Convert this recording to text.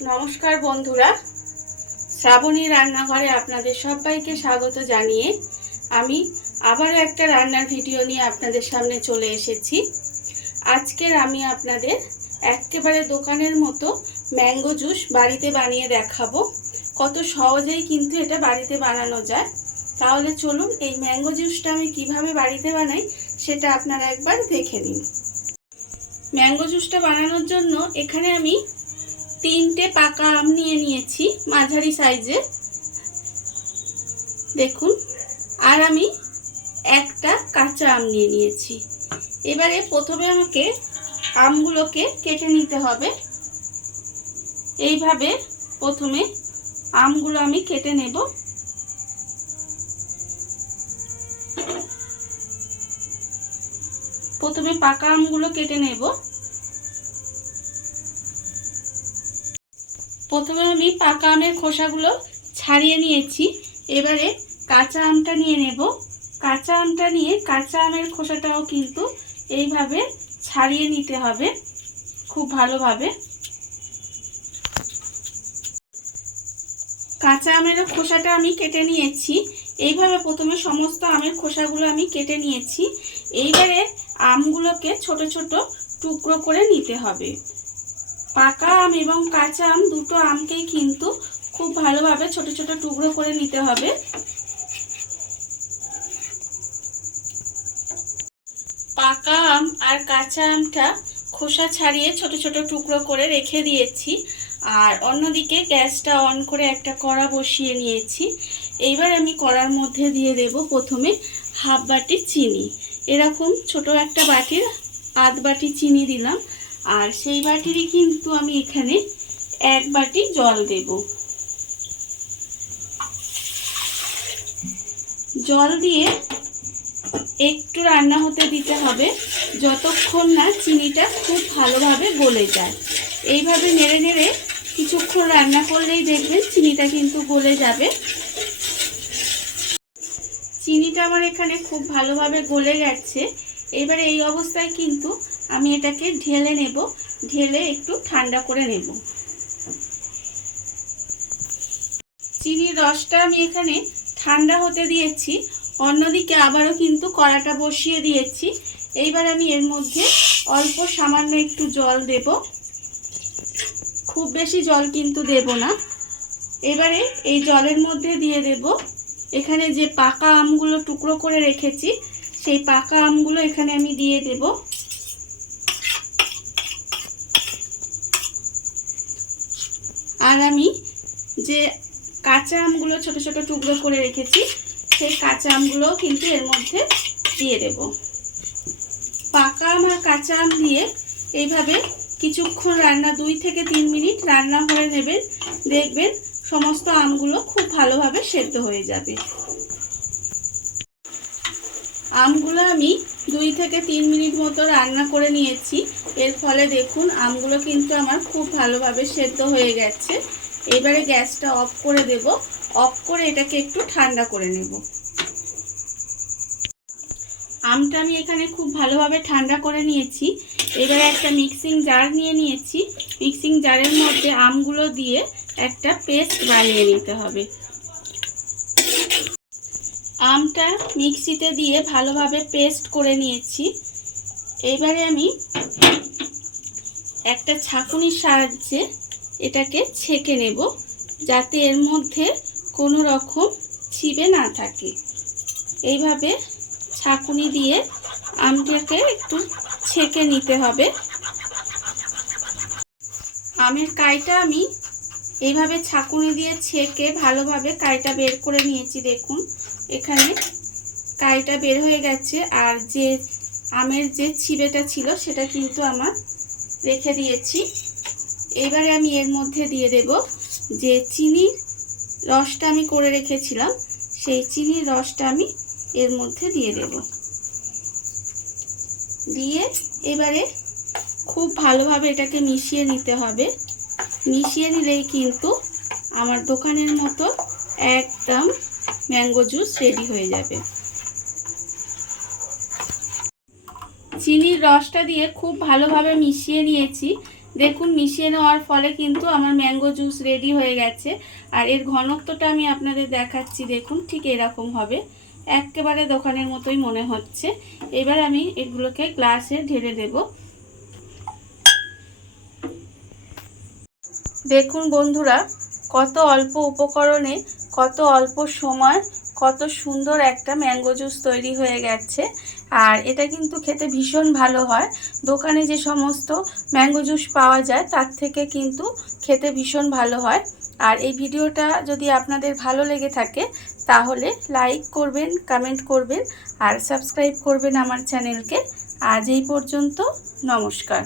নমস্কার বন্ধুরা, শ্রাবণী রান্নাঘরে আপনাদের সবাইকে স্বাগত জানিয়ে আমি আবার একটা রান্নার ভিডিও নিয়ে আপনাদের সামনে চলে এসেছি। আজকের আমি আপনাদের একেবারে দোকানের মতো ম্যাঙ্গো জুস বাড়িতে বানিয়ে দেখাবো। কত সহজেই কিন্তু এটা বাড়িতে বানানো যায়। তাহলে চলুন এই ম্যাঙ্গো জুসটা আমি কিভাবে বাড়িতে বানাই সেটা আপনারা একবার দেখে নিন। ম্যাঙ্গো জুসটা বানানোর জন্য এখানে আমি 3টে পাকা আম নিয়ে নিয়েছি মাঝারি সাইজের, দেখুন। আর আমি একটা কাঁচা আম নিয়ে নিয়েছি। এবারে প্রথমে আমাকে আমগুলোকে কেটে নিতে হবে। এইভাবে প্রথমে আমগুলো আমি কেটে নেব। প্রথমে পাকা আমগুলো কেটে নেব। প্রথমে আমি পাকা আমের খোসাগুলো ছাড়িয়ে নিয়েছি। এবারে কাঁচা আমটা নিয়ে নেব। কাঁচা আমটা নিয়ে কাঁচা আমের খোসাটাও কিন্তু এইভাবে ছাড়িয়ে নিতে হবে খুব ভালোভাবে। কাঁচা আমের খোসাটা আমি কেটে নিয়েছি। এইভাবে প্রথমে সমস্ত আমের খোসাগুলো আমি কেটে নিয়েছি। এইবারে আমগুলোকে ছোট ছোট টুকরো করে নিতে হবে। পাকা আম এবং কাঁচা আম দুটো আমকেই কিন্তু খুব ভালোভাবে ছোট ছোট টুকরো করে নিতে হবে। পাকা আম আর কাঁচা আমটা খোসা ছাড়িয়ে ছোট ছোট টুকরো করে রেখে দিয়েছি। আর অন্যদিকে গ্যাসটা অন করে একটা কড়া বসিয়ে নিয়েছি। এইবার আমি কড়ার মধ্যে দিয়ে দেব প্রথমে হাফ বাটি চিনি। এরকম ছোট একটা বাটির আধ বাটি চিনি দিলাম। আর সেই বাটিরই কিন্তু আমি এখানে 1 বাটি জল দেব। জল দিয়ে একটু রান্না হতে দিতে হবে যতক্ষণ না চিনিটা খুব ভালোভাবে গলে যায়। এইভাবে নেড়ে নেড়ে কিছুক্ষণ রান্না করলেই দেখবেন চিনিটা কিন্তু গলে যাবে। চিনিটা আমার এখানে খুব ভালোভাবে গলে গেছে। এবারে এই অবস্থায় কিন্তু আমি এটাকে ঢেলে নেব। ঢেলে একটু ঠান্ডা করে নেব। চিনির রসটা আমি এখানে ঠান্ডা হতে দিয়েছি। অন্যদিকে আবারও কিন্তু কড়াটা বসিয়ে দিয়েছি। এইবার আমি এর মধ্যে অল্প সামান্য একটু জল দেব। খুব বেশি জল কিন্তু দেব না। এবারে এই জলের মধ্যে দিয়ে দেব এখানে যে পাকা আমগুলো টুকরো করে রেখেছি, সেই পাকা আমগুলো এখানে আমি দিয়ে দেব। আর আমি যে কাঁচা আমগুলো ছোট ছোট টুকরো করে রেখেছি, সেই কাঁচা আমগুলোও কিন্তু এর মধ্যে দিয়ে দেব। পাকা আম আর কাঁচা আম দিয়ে এইভাবে কিছুক্ষণ রান্না 2 থেকে 3 মিনিট রান্না করে নেবেন। দেখবেন সমস্ত আমগুলো খুব ভালোভাবে সেদ্ধ হয়ে যাবে। আমগুলো আমি 2 থেকে 3 মিনিট মতো রান্না করে নিয়েছি। এর ফলে দেখুন আমগুলো কিন্তু আমার খুব ভালোভাবে সেদ্ধ হয়ে গেছে। এবারে গ্যাসটা অফ করে দেব। অফ করে এটাকে একটু ঠান্ডা করে নেব। আমটা আমি এখানে খুব ভালোভাবে ঠান্ডা করে নিয়েছি। এবারে একটা মিক্সিং জার নিয়ে নিয়েছি। মিক্সিং জারের মধ্যে আমগুলো দিয়ে একটা পেস্ট বানিয়ে নিতে হবে। আমটা মিক্সিতে দিয়ে ভালোভাবে পেস্ট করে নিয়েছি। এবারে আমি একটা ছাঁকুনির সাহায্যে এটাকে ছেঁকে নেব, যাতে এর মধ্যে কোনো রকম ছিবে না থাকে। এইভাবে ছাঁকুনি দিয়ে আমটাকে একটু ছেঁকে নিতে হবে। আমের কাইটা আমি এইভাবে ছাঁকুনি দিয়ে ছেঁকে ভালোভাবে কাইটা বের করে নিয়েছি। দেখুন এখানে কাইটা বের হয়ে গেছে। আর যে আমের যে ছিবেটা ছিল সেটা কিন্তু আমার রেখে দিয়েছি। এবারে আমি এর মধ্যে দিয়ে দেব যে চিনির রসটা আমি করে রেখেছিলাম, সেই চিনির রসটা আমি এর মধ্যে দিয়ে দেব। দিয়ে এবারে খুব ভালোভাবে এটাকে মিশিয়ে নিতে হবে। মিশিয়ে নিলেই কিন্তু আমার দোকানের মতো একদম ম্যাঙ্গো জুস রেডি হয়ে যাবে। চিনির রসটা দিয়ে খুব ভালোভাবে মিশিয়ে নিয়েছি। দেখুন মিশিয়ে নেওয়ার ফলে কিন্তু আমার ম্যাঙ্গো জুস রেডি হয়ে গেছে। আর এর ঘনত্বটা আমি আপনাদের দেখাচ্ছি, দেখুন ঠিক এরকম হবে, একেবারে দোকানের মতোই মনে হচ্ছে। এবার আমি এগুলোকে গ্লাসে ঢেলে দেব। দেখুন বন্ধুরা, কত অল্প উপকরণে কত অল্প সময় কত সুন্দর একটা ম্যাঙ্গো জুস তৈরি হয়ে গেছে। আর এটা কিন্তু খেতে ভীষণ ভালো হয়। দোকানে যে সমস্ত ম্যাঙ্গো জুস পাওয়া যায় তার থেকে কিন্তু খেতে ভীষণ ভালো হয়। আর এই ভিডিওটা যদি আপনাদের ভালো লেগে থাকে তাহলে লাইক করবেন, কমেন্ট করবেন আর সাবস্ক্রাইব করবেন আমার চ্যানেলকে। আজ এই পর্যন্ত, নমস্কার।